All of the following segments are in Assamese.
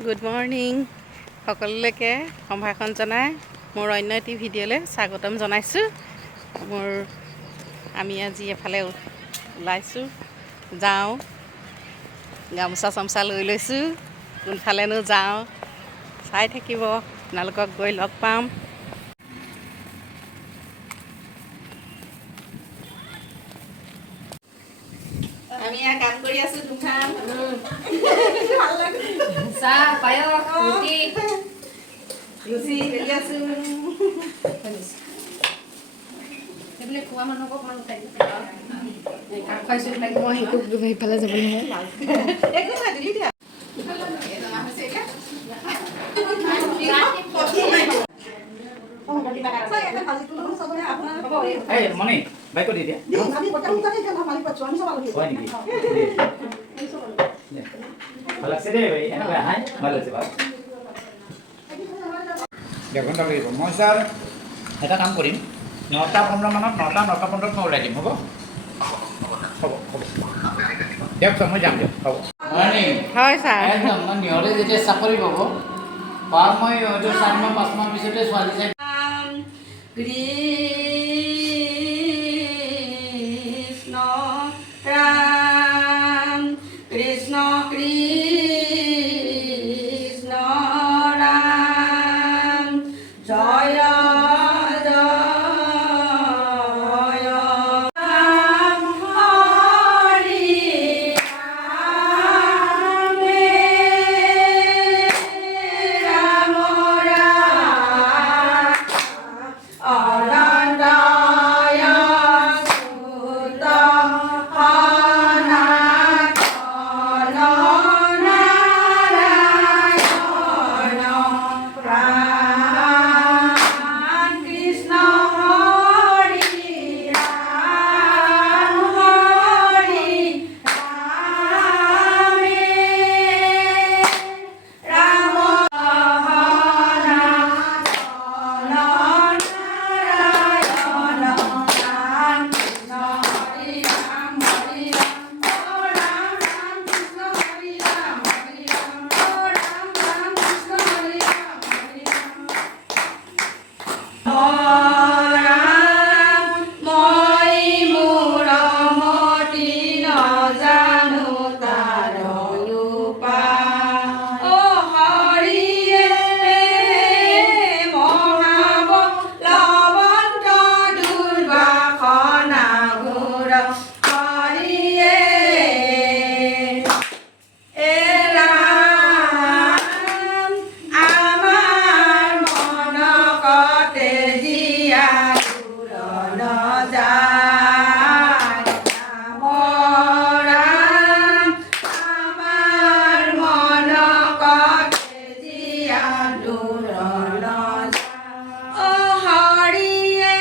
গুড মৰ্ণিং সকলোলৈকে সম্ভাষণ জনাই মোৰ অন্য এটি ভিডিঅ'লৈ স্বাগতম জনাইছোঁ। আমি আজি এফালে ওলাইছোঁ, যাওঁ, গামোচা চামোচা লৈ লৈছোঁ। কোনফালেনো যাওঁ চাই থাকিব, আপোনালোকক গৈ লগ পাম। আমি কাম কৰি আছোঁ, ধুমধাম চাহ পায়স ৰুটি লুচি বেলি আছোঁ। সেইবিলাক খোৱা মানুহক অকণমান উঠাই কাম খাইছোঁ এইবিলাক মই সেইফালে যাবলৈ একো নাই দিলি দিয়া। মনে বাইক দি দিয়া হয় নেকি ভাল লাগছে দেই ভাই এনেকৈ আহাই ভাল লাগছে বাৰু এঘণ্টা লাগিব মই ছাৰ এটা কাম কৰিম 9:15 মানত 9:15 মই ওলাই দিম হ'ব হ'ব হ'ব দিয়ক ছাৰ মই যাম দিয়ক হ'ব মৰ্ণিং হয় ছাৰ। একদম মই নিয়ৰে যেতিয়া চাকৰি পাব বা মই হয়তো 4 মাহ 5 মাহ পিছতে ছোৱালী চাই কৃষ্ণ ৰাম কৃষ্ণ কৃষ্ণ ৰাম জয় জয় ৰাম হৰি ৰাম অনন্তয় সুত সনাতন নাৰায়ণ ৰাম কৃষ্ণ হৰি ৰাম হৰি ৰাম মই মোৰ মতি নজানো তাৰ উপায় অ হৰিয়ে মহাবলৱন্ত দুৰ্বাসনা ঘোৰ হৰিয়ে ৰাম আমাৰ মনকতে জীয়া দূৰ নযায় ৰাম ৰাম আমাৰ মনকতে জীয়া দূৰ নযায় অ হৰিয়ে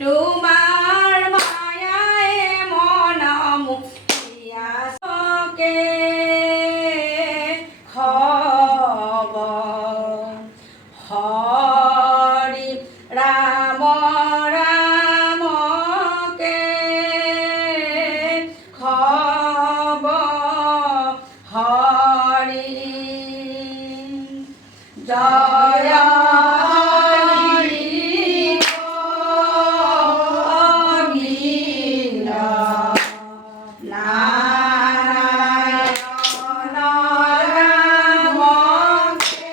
তোমাৰ মায়াই মন মুখিয়া চকে খবৰ হৰি ৰাম ৰামকে খবৰ হৰি জয় হৰি গোবিন্দ নাৰায়ণ ৰামকে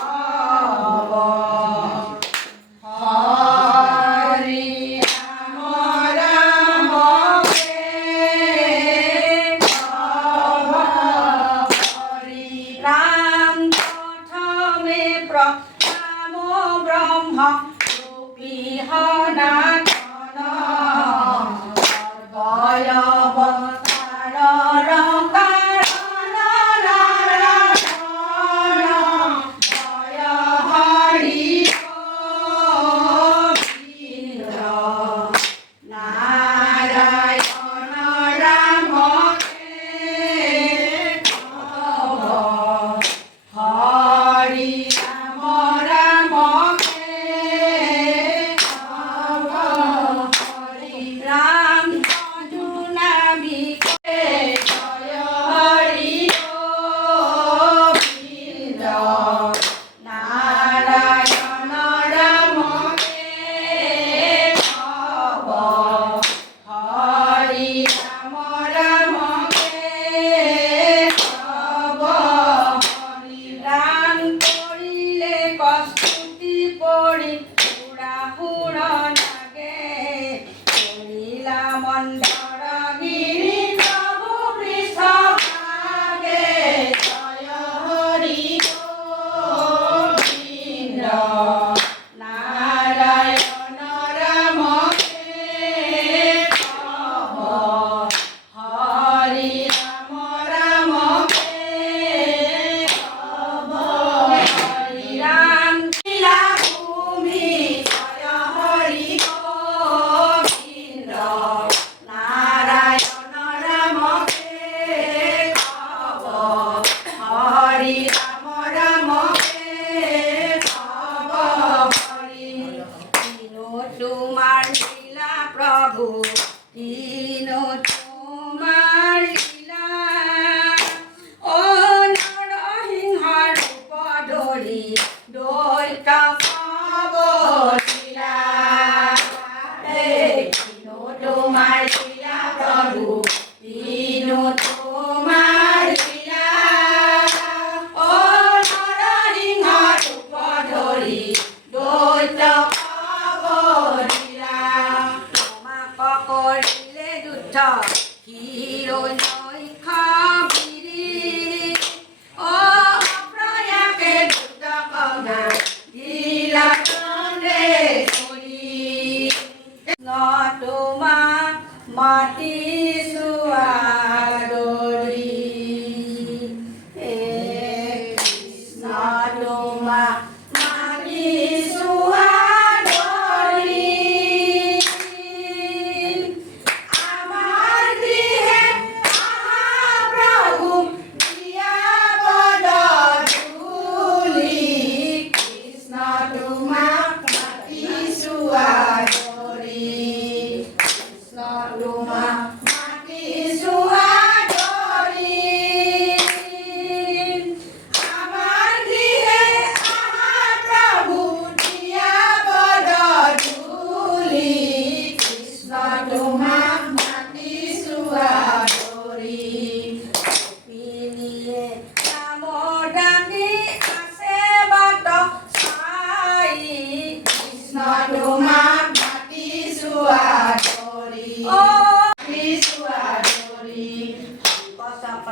খবৰ হৰি ৰাম ৰামকে খবৰ হৰি ৰাম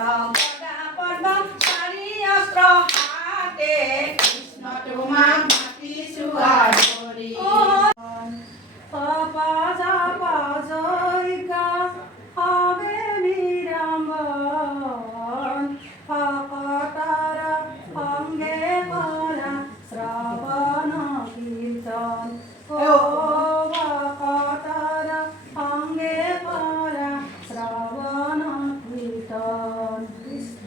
পদা পদ্ম চাৰি অস্ত্ৰ হাতে কৃষ্ণ তোমাক মাতিছো আদৰি শ্ৰৱণ কীৰ্তন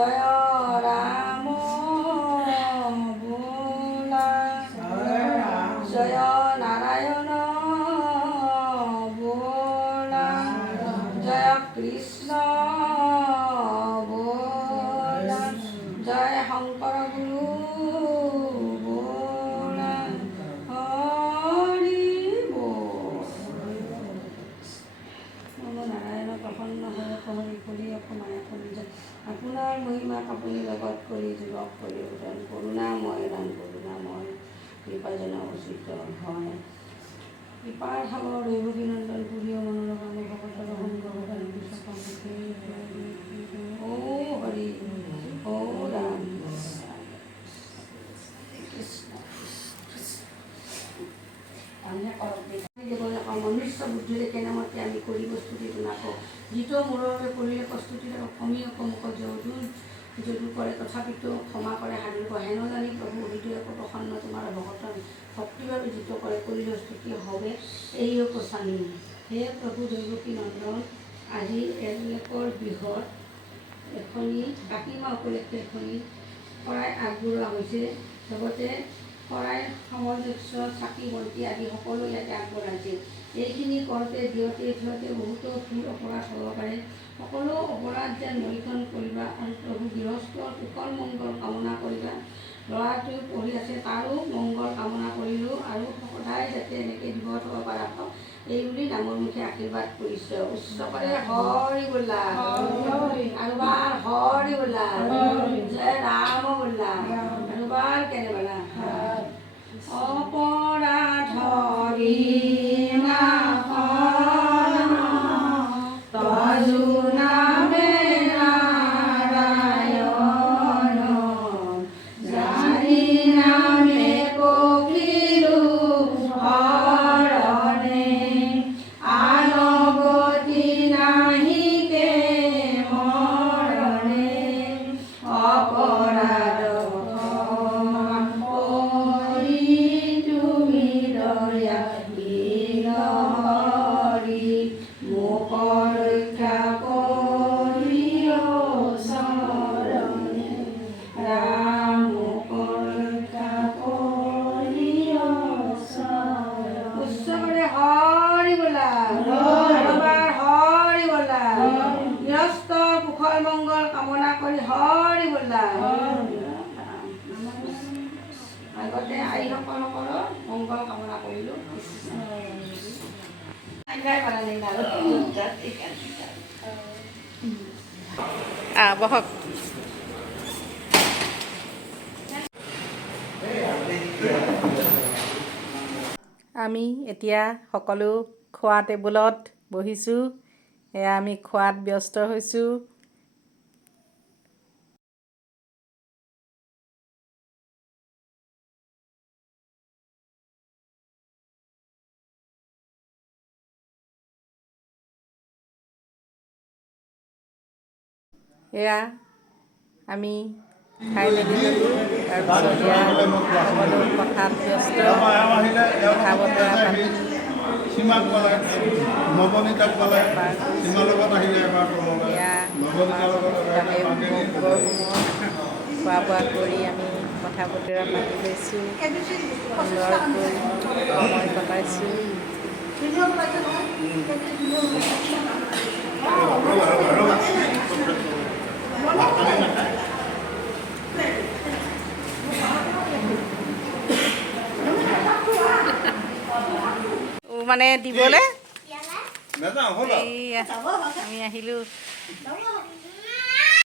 জয় ৰাম বোলা জয় নাৰায়ণ বোলা জয় কৃষ্ণ বোলা জয় শংকৰ গুৰু বোলা হৰি বল নাৰায়ণ প্ৰসন্ন হৈ হৰি কৰি অকমানে কৰি যায় আপোনাৰ মহিমাক আপুনি লগত কৰি যুৱক কৰি উদান কৰোণাময় দান কৰোণাময় কৃপাজনা উচিত হয় কৃপাৰ সাগৰ দৈৱকীনন্দন পুৰীয় মনোৰম ভগৱতৰ সংগ ও হৰি ও ৰাম কৃষ্ণ মনুষ্য বুদ্ধিৰে কেনেমতে আমি কৰি প্ৰস্তুতিটো নাপাওঁ যিটো মূৰলৈ কৰিলে প্ৰস্তুতিৰে অসমীয়া কমক যদু কৰে তথাপিতো ক্ষমা কৰে সাধুৰ হেন জানি প্ৰভু হৃদয় প্ৰসন্ন তোমাৰ ভকতন ভক্তিভাৱে যিটো কৰে কৰিলে স্তুতি হবে এই প্ৰচানী হে প্ৰভু দৈৱকী নন্দন আজি এজেকৰ বৃহৎ এখনি কাতি মাহ উপলক্ষে এখনি শৰাই আগবঢ়োৱা হৈছে লগতে শৰাই সামঞ্জস্য চাকি বন্তি আদি সকলো ইয়াতে আগবঢ়াইছে এইখিনি কৰোঁতে দিওঁতে থওঁতে বহুতো ভুল অপৰাধ হ'ব পাৰে সকলো অপৰাধ যেন মৰিখন কৰিবা আৰু প্ৰভু গৃহস্থৰ কুশল মংগল কামনা কৰিবা ল'ৰাটো পঢ়ি আছে তাৰো মংগল কামনা কৰিলোঁ আৰু সদায় যাতে এনেকৈ দিব থ'ব পৰা হওক এই বুলি নামৰ মুখে আশীৰ্বাদ কৰিছে উচ্চ কৰে হৰি বোলা আৰু বাৰ হৰি বোলা জয় ৰাম বোলা আৰু বাৰ কেনে বোলা অপৰাধ তজু নামে নাৰায়ণ জানি নামে কপিলো হৰণে আনগতি নাহিকে মৰণে অপৰাধ মংগল কামনা কৰি হৰি বোলা আগতে আইসকলকৰ মংগল কামনা কৰিলোঁ বহক আমি এতিয়া সকলো খোৱা টেবুলত বহিছোঁ এয়া আমি খোৱাত ব্যস্ত হৈছোঁ এয়া আমি খাই মেলি ল'লোঁ তাৰপিছত সকলো কথাত ব্যস্ত কথা বতৰা পাতি সীমাক পালে নৱনীতাক পালে সীমাৰ লগত আহিলে এবাৰ এয়া খোৱা বোৱা কৰি আমি কথা বতৰা পাতি লৈছোঁ সুন্দৰকৈ সময় কটাইছোঁ মানে দিবলৈ আমি আহিলোঁ